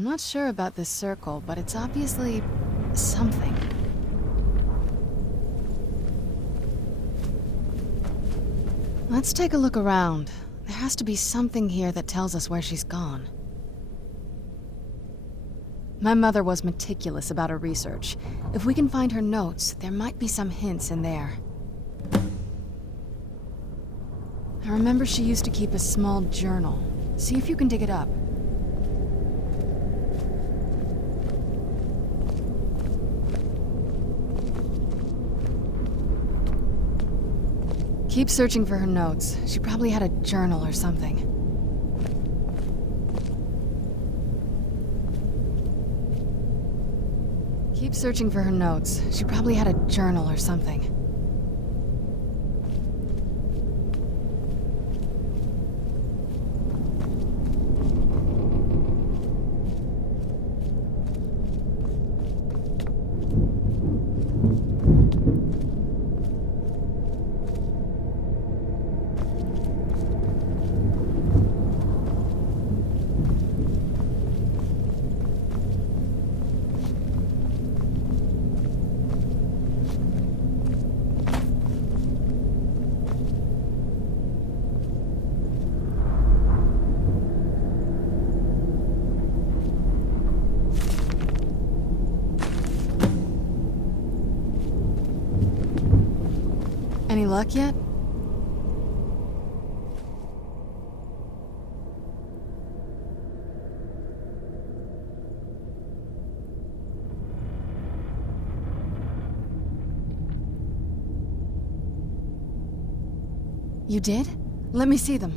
I'm not sure about this circle, but it's obviously something. Let's take a look around. There has to be something here that tells us where she's gone. My mother was meticulous about her research. If we can find her notes, there might be some hints in there. I remember she used to keep a small journal. See if you can dig it up. Keep searching for her notes. She probably had a journal or something. Keep searching for her notes. She probably had a journal or something. Any luck yet? You did? Let me see them.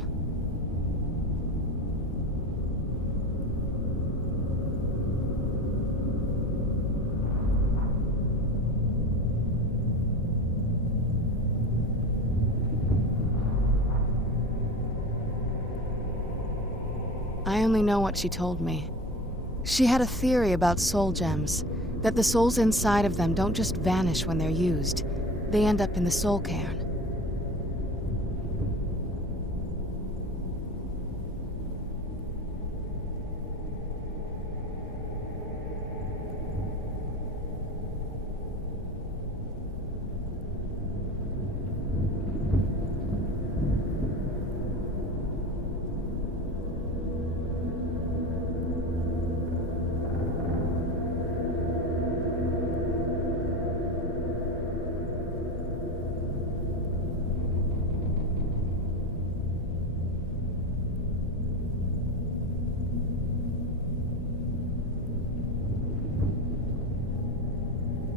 I only know what she told me. She had a theory about soul gems, that the souls inside of them don't just vanish when they're used. They end up in the soul cairn.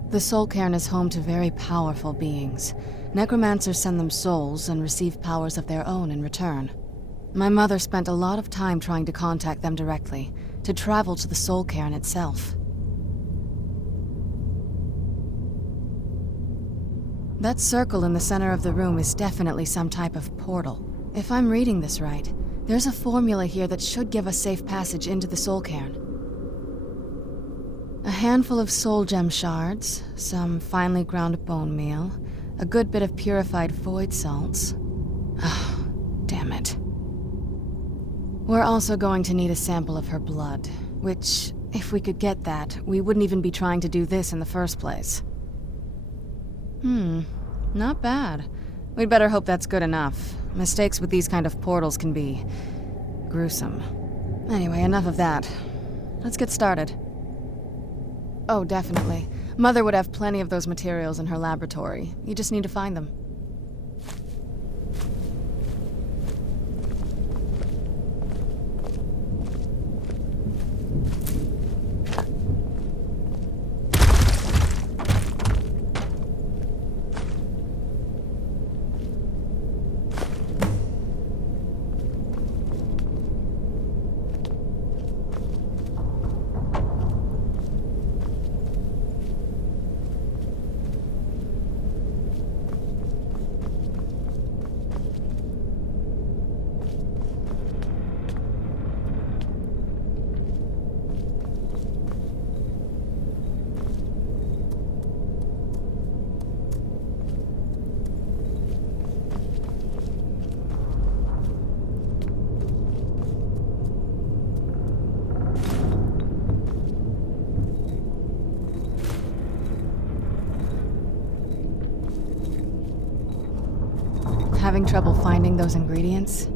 The soul cairn is home to very powerful beings. Necromancers send them souls and receive powers of their own in return. My mother spent a lot of time trying to contact them directly, to travel to the soul cairn itself. That circle in the center of the room is definitely some type of portal. If I'm reading this right, there's a formula here that should give us safe passage into the soul cairn. A handful of soul gem shards, some finely ground bone meal, a good bit of purified void salts. Ah, damn it. We're also going to need a sample of her blood, which, if we could get that, we wouldn't even be trying to do this in the first place. Not bad. We'd better hope that's good enough. Mistakes with these kind of portals can be gruesome. Anyway, enough of that. Let's get started. Oh, definitely. Mother would have plenty of those materials in her laboratory. You just need to find them. trouble finding those ingredients?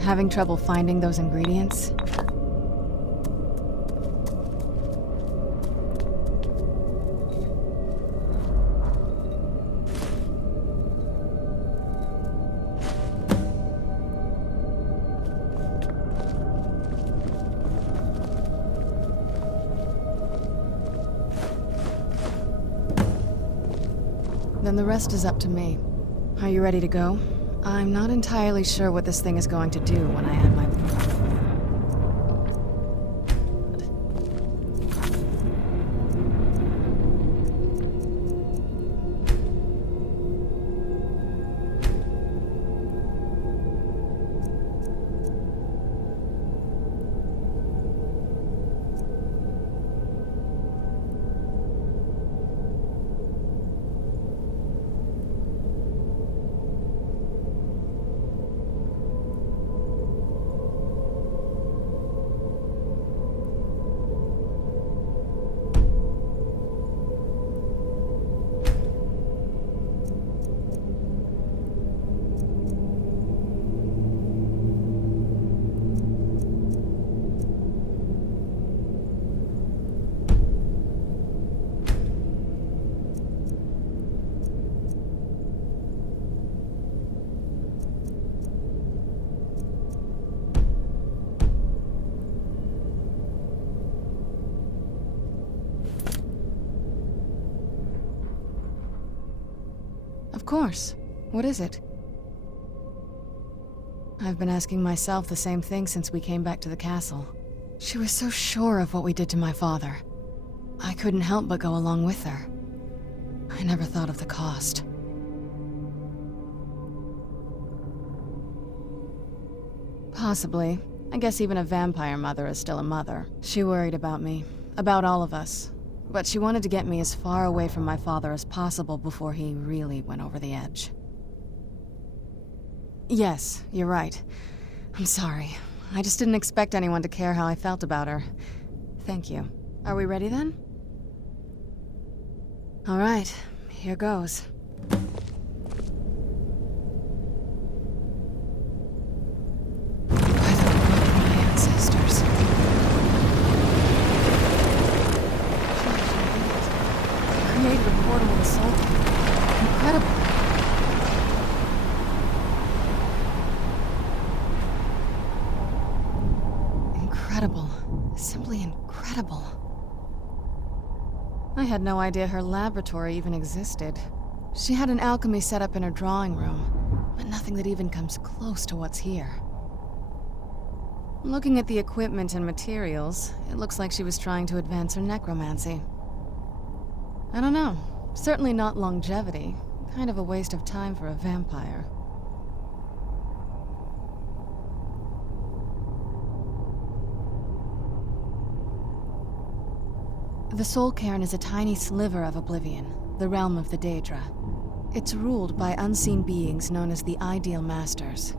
Having trouble finding those ingredients? Then the rest is up to me. Are you ready to go? I'm not entirely sure what this thing is going to do when I add my... Of course. What is it? I've been asking myself the same thing since we came back to the castle. She was so sure of what we did to my father. I couldn't help but go along with her. I never thought of the cost. Possibly. I guess even a vampire mother is still a mother. She worried about me. About all of us. But she wanted to get me as far away from my father as possible before he really went over the edge. Yes, you're right. I'm sorry. I just didn't expect anyone to care how I felt about her. Thank you. Are we ready then? All right, here goes. By the blood of my ancestors. Created a portal with a soul. Incredible. Incredible. Simply incredible. I had no idea her laboratory even existed. She had an alchemy set up in her drawing room, but nothing that even comes close to what's here. Looking at the equipment and materials, it looks like she was trying to advance her necromancy. I don't know. Certainly not longevity. Kind of a waste of time for a vampire. The Soul Cairn is a tiny sliver of oblivion, the realm of the Daedra. It's ruled by unseen beings known as the Ideal Masters.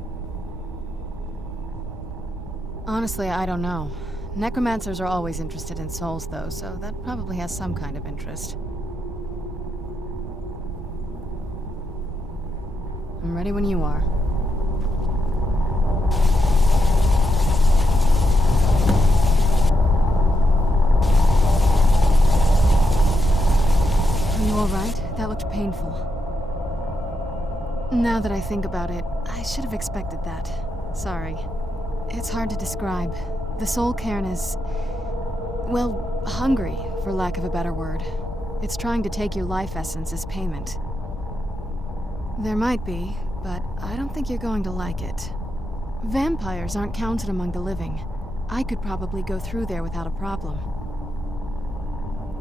Honestly, I don't know. Necromancers are always interested in souls, though, so that probably has some kind of interest. I'm ready when you are. Are you alright? That looked painful. Now that I think about it, I should have expected that. Sorry. It's hard to describe. The soul cairn is, well, hungry, for lack of a better word. It's trying to take your life essence as payment. There might be, but I don't think you're going to like it. Vampires aren't counted among the living. I could probably go through there without a problem.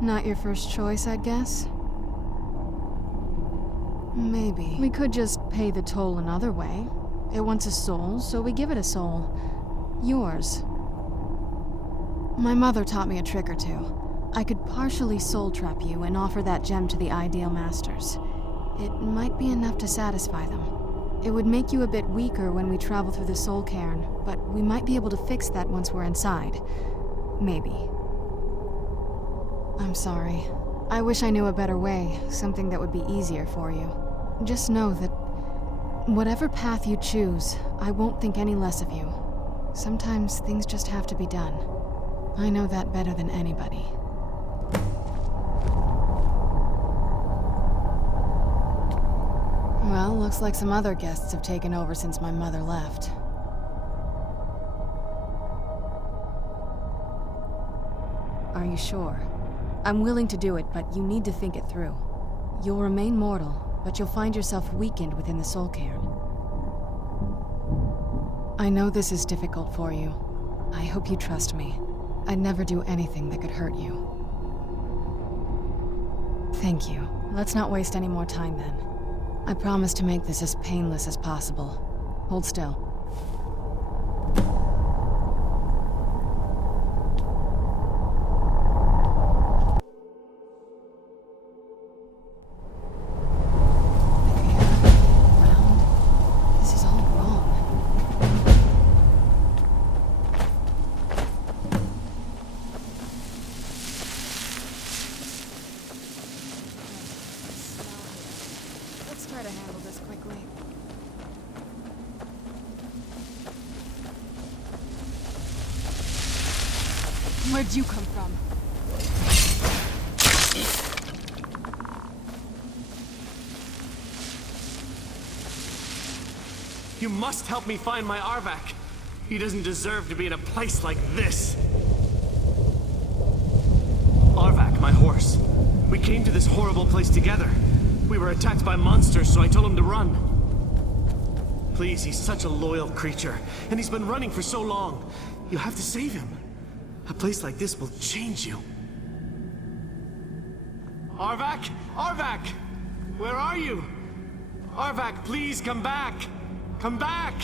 Not your first choice, I'd guess? Maybe. We could just pay the toll another way. It wants a soul, so we give it a soul. Yours. My mother taught me a trick or two. I could partially soul trap you and offer that gem to the ideal masters. It might be enough to satisfy them. It would make you a bit weaker when we travel through the soul cairn, but we might be able to fix that once we're inside. Maybe. I'm sorry. I wish I knew a better way, something that would be easier for you. Just know that whatever path you choose, I won't think any less of you. Sometimes things just have to be done. I know that better than anybody. Well, looks like some other guests have taken over since my mother left. Are you sure? I'm willing to do it, but you need to think it through. You'll remain mortal, but you'll find yourself weakened within the soul cairn. I know this is difficult for you. I hope you trust me. I'd never do anything that could hurt you. Thank you. Let's not waste any more time then. I promise to make this as painless as possible. Hold still. Try to handle this quickly. Where'd you come from? You must help me find my Arvak. He doesn't deserve to be in a place like this. Arvak, my horse. We came to this horrible place together. We were attacked by monsters, so I told him to run. Please, he's such a loyal creature, and he's been running for so long. You have to save him. A place like this will change you. Arvak? Arvak! Where are you? Arvak, please come back! Come back!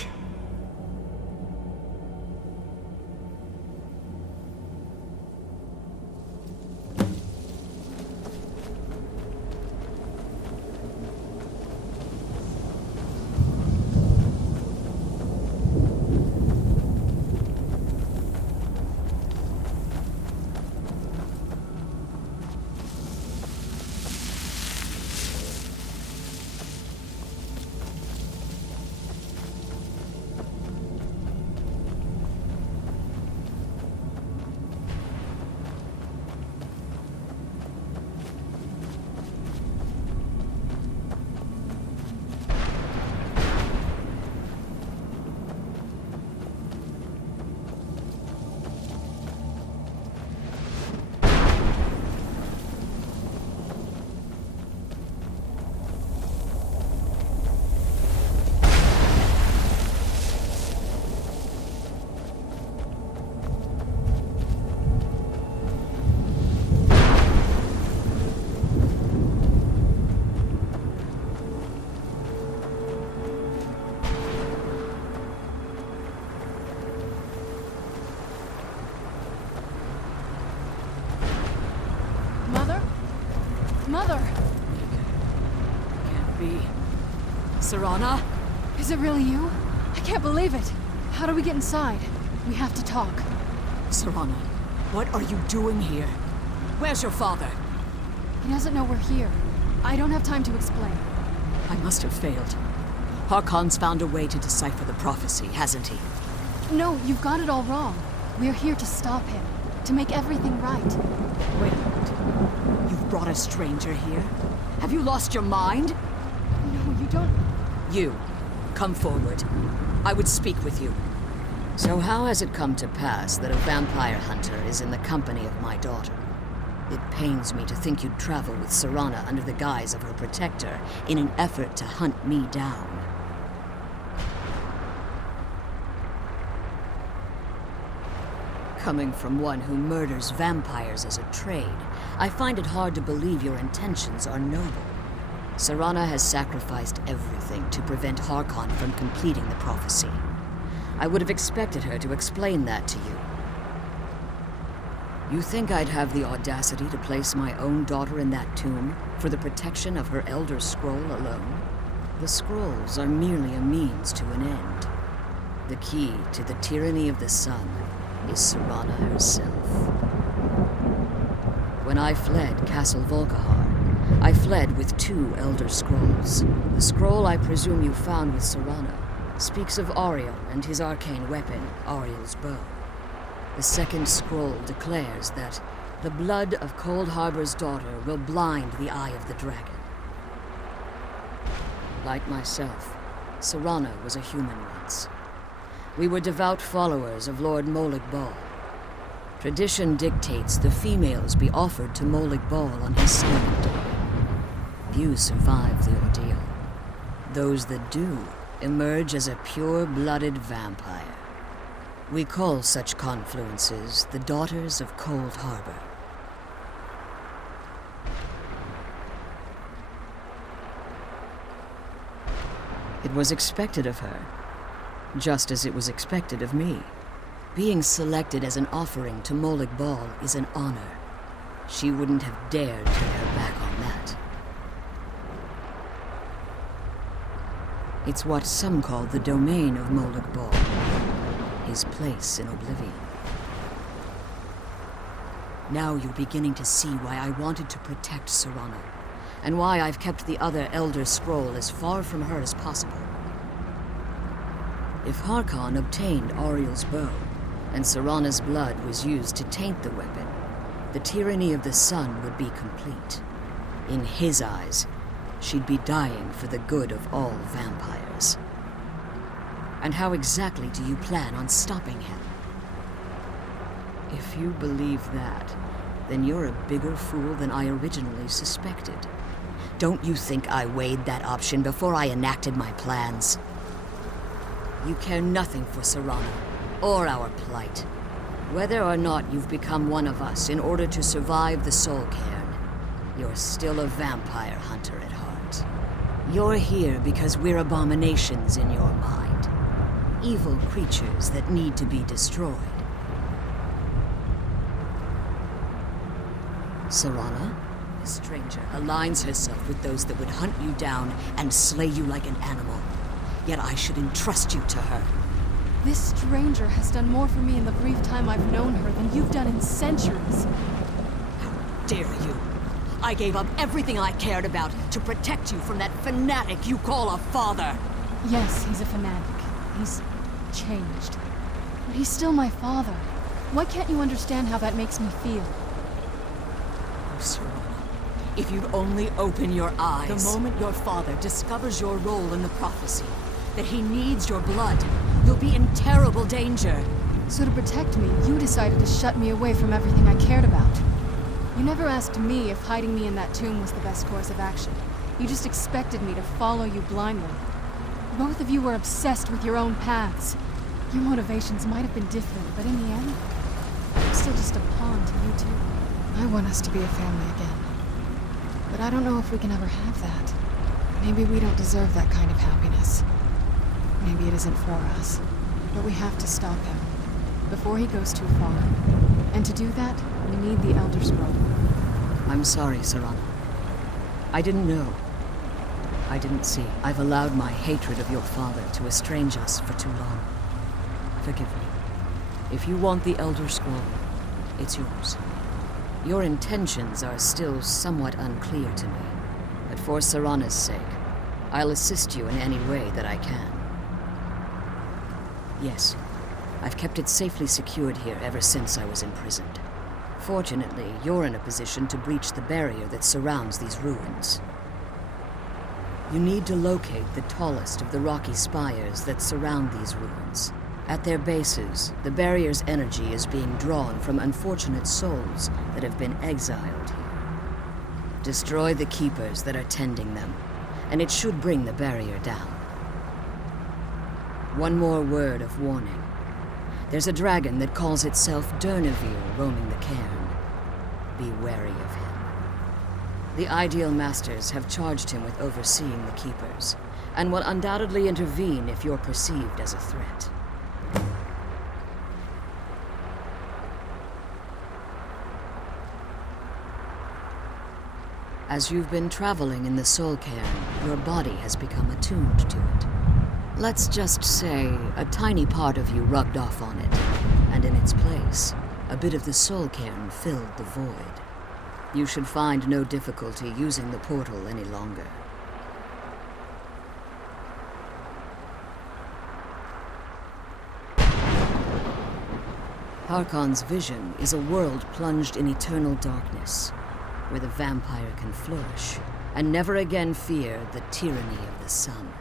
Mother! Can't be. Serana? Is it really you? I can't believe it. How do we get inside? We have to talk. Serana, what are you doing here? Where's your father? He doesn't know we're here. I don't have time to explain. I must have failed. Harkon's found a way to decipher the prophecy, hasn't he? No, you've got it all wrong. We're here to stop him. To make everything right. Wait a minute. You've brought a stranger here? Have you lost your mind? No, you don't... You, come forward. I would speak with you. So how has it come to pass that a vampire hunter is in the company of my daughter? It pains me to think you'd travel with Serana under the guise of her protector in an effort to hunt me down. Coming from one who murders vampires as a trade, I find it hard to believe your intentions are noble. Serana has sacrificed everything to prevent Harkon from completing the prophecy. I would have expected her to explain that to you. You think I'd have the audacity to place my own daughter in that tomb for the protection of her Elder Scroll alone? The scrolls are merely a means to an end. The key to the tyranny of the sun is Serana herself. When I fled Castle Volkihar, I fled with 2 Elder Scrolls. The scroll I presume you found with Serana speaks of Ariel and his arcane weapon, Ariel's bow. The second scroll declares that the blood of Cold Harbor's daughter will blind the eye of the dragon. Like myself, Serana was a human once. We were devout followers of Lord Molag Bal. Tradition dictates the females be offered to Molag Bal on his stomach. Few survive the ordeal. Those that do emerge as a pure-blooded vampire. We call such confluences the Daughters of Cold Harbor. It was expected of her, just as it was expected of me. Being selected as an offering to Molag Bal is an honor. She wouldn't have dared turn her back on that. It's what some call the domain of Molag Bal, his place in oblivion. Now you're beginning to see why I wanted to protect Serana, and why I've kept the other Elder Scroll as far from her as possible. If Harkon obtained Ariel's bow, and Serana's blood was used to taint the weapon, the tyranny of the sun would be complete. In his eyes, she'd be dying for the good of all vampires. And how exactly do you plan on stopping him? If you believe that, then you're a bigger fool than I originally suspected. Don't you think I weighed that option before I enacted my plans? You care nothing for Serana, or our plight. Whether or not you've become one of us in order to survive the Soul Cairn, you're still a vampire hunter at heart. You're here because we're abominations in your mind. Evil creatures that need to be destroyed. Serana, a stranger, aligns herself with those that would hunt you down and slay you like an animal. Yet I should entrust you to her. This stranger has done more for me in the brief time I've known her than you've done in centuries. How dare you! I gave up everything I cared about to protect you from that fanatic you call a father! Yes, he's a fanatic. He's changed. But he's still my father. Why can't you understand how that makes me feel? Oh, Serana, if you'd only open your eyes. The moment your father discovers your role in the prophecy, that he needs your blood, you'll be in terrible danger. So to protect me, you decided to shut me away from everything I cared about. You never asked me if hiding me in that tomb was the best course of action. You just expected me to follow you blindly. Both of you were obsessed with your own paths. Your motivations might have been different, but in the end, I'm still just a pawn to you two. I want us to be a family again. But I don't know if we can ever have that. Maybe we don't deserve that kind of happiness. Maybe it isn't for us. But we have to stop him before he goes too far. And to do that, we need the Elder Scroll. I'm sorry, Serana. I didn't know. I didn't see. I've allowed my hatred of your father to estrange us for too long. Forgive me. If you want the Elder Scroll, it's yours. Your intentions are still somewhat unclear to me, but for Serana's sake, I'll assist you in any way that I can. Yes, I've kept it safely secured here ever since I was imprisoned. Fortunately, you're in a position to breach the barrier that surrounds these ruins. You need to locate the tallest of the rocky spires that surround these ruins. At their bases, the barrier's energy is being drawn from unfortunate souls that have been exiled here. Destroy the keepers that are tending them, and it should bring the barrier down. One more word of warning. There's a dragon that calls itself Durnevere roaming the cairn. Be wary of him. The Ideal Masters have charged him with overseeing the keepers, and will undoubtedly intervene if you're perceived as a threat. As you've been traveling in the Soul Cairn, your body has become attuned to it. Let's just say a tiny part of you rubbed off on it, and in its place, a bit of the Soul Cairn filled the void. You should find no difficulty using the portal any longer. Harkon's vision is a world plunged in eternal darkness, where the vampire can flourish, and never again fear the tyranny of the sun.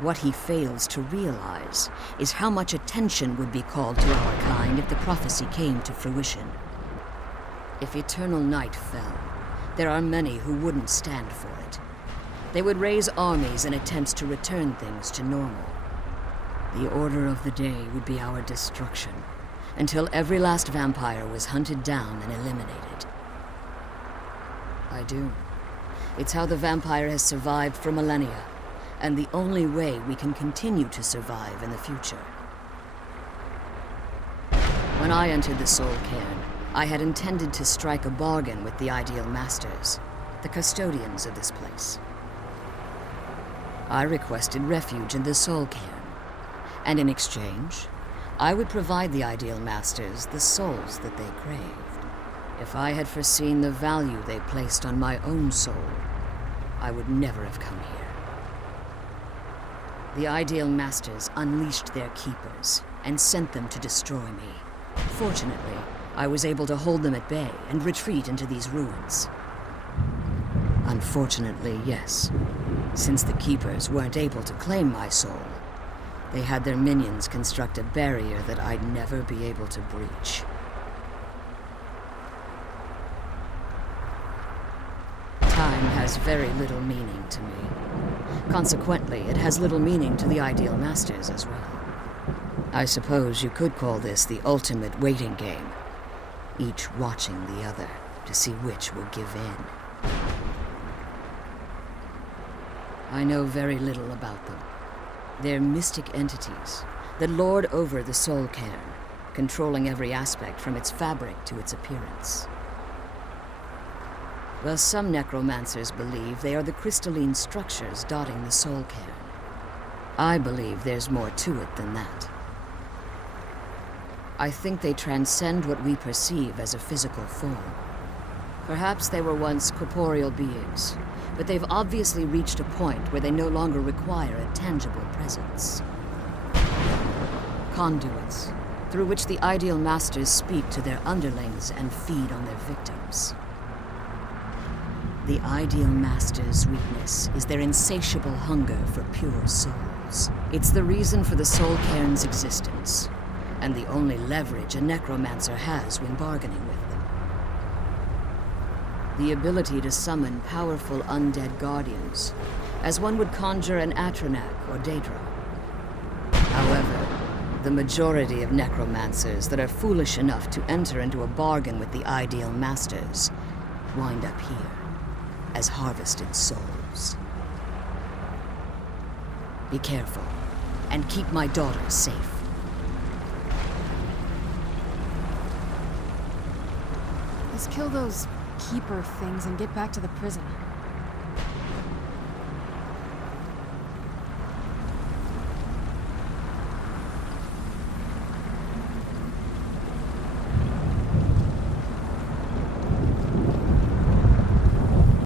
What he fails to realize is how much attention would be called to our kind if the prophecy came to fruition. If eternal night fell, there are many who wouldn't stand for it. They would raise armies in attempts to return things to normal. The order of the day would be our destruction, until every last vampire was hunted down and eliminated. I do. It's how the vampire has survived for millennia, and the only way we can continue to survive in the future. When I entered the Soul Cairn, I had intended to strike a bargain with the Ideal Masters, the custodians of this place. I requested refuge in the Soul Cairn, and in exchange, I would provide the Ideal Masters the souls that they craved. If I had foreseen the value they placed on my own soul, I would never have come here. The Ideal Masters unleashed their keepers and sent them to destroy me. Fortunately, I was able to hold them at bay and retreat into these ruins. Unfortunately, yes, since the keepers weren't able to claim my soul, they had their minions construct a barrier that I'd never be able to breach. Time has very little meaning to me. Consequently, it has little meaning to the Ideal Masters as well. I suppose you could call this the ultimate waiting game, each watching the other to see which will give in. I know very little about them. They're mystic entities that lord over the Soul Cairn, controlling every aspect from its fabric to its appearance. Well, some necromancers believe they are the crystalline structures dotting the Soul Cairn. I believe there's more to it than that. I think they transcend what we perceive as a physical form. Perhaps they were once corporeal beings, but they've obviously reached a point where they no longer require a tangible presence. Conduits, through which the Ideal Masters speak to their underlings and feed on their victims. The Ideal Masters' weakness is their insatiable hunger for pure souls. It's the reason for the Soul Cairn's existence, and the only leverage a necromancer has when bargaining with them. The ability to summon powerful undead guardians, as one would conjure an Atronak or Daedra. However, the majority of necromancers that are foolish enough to enter into a bargain with the Ideal Masters wind up here as harvested souls. Be careful, and keep my daughter safe. Let's kill those keeper things and get back to the prison.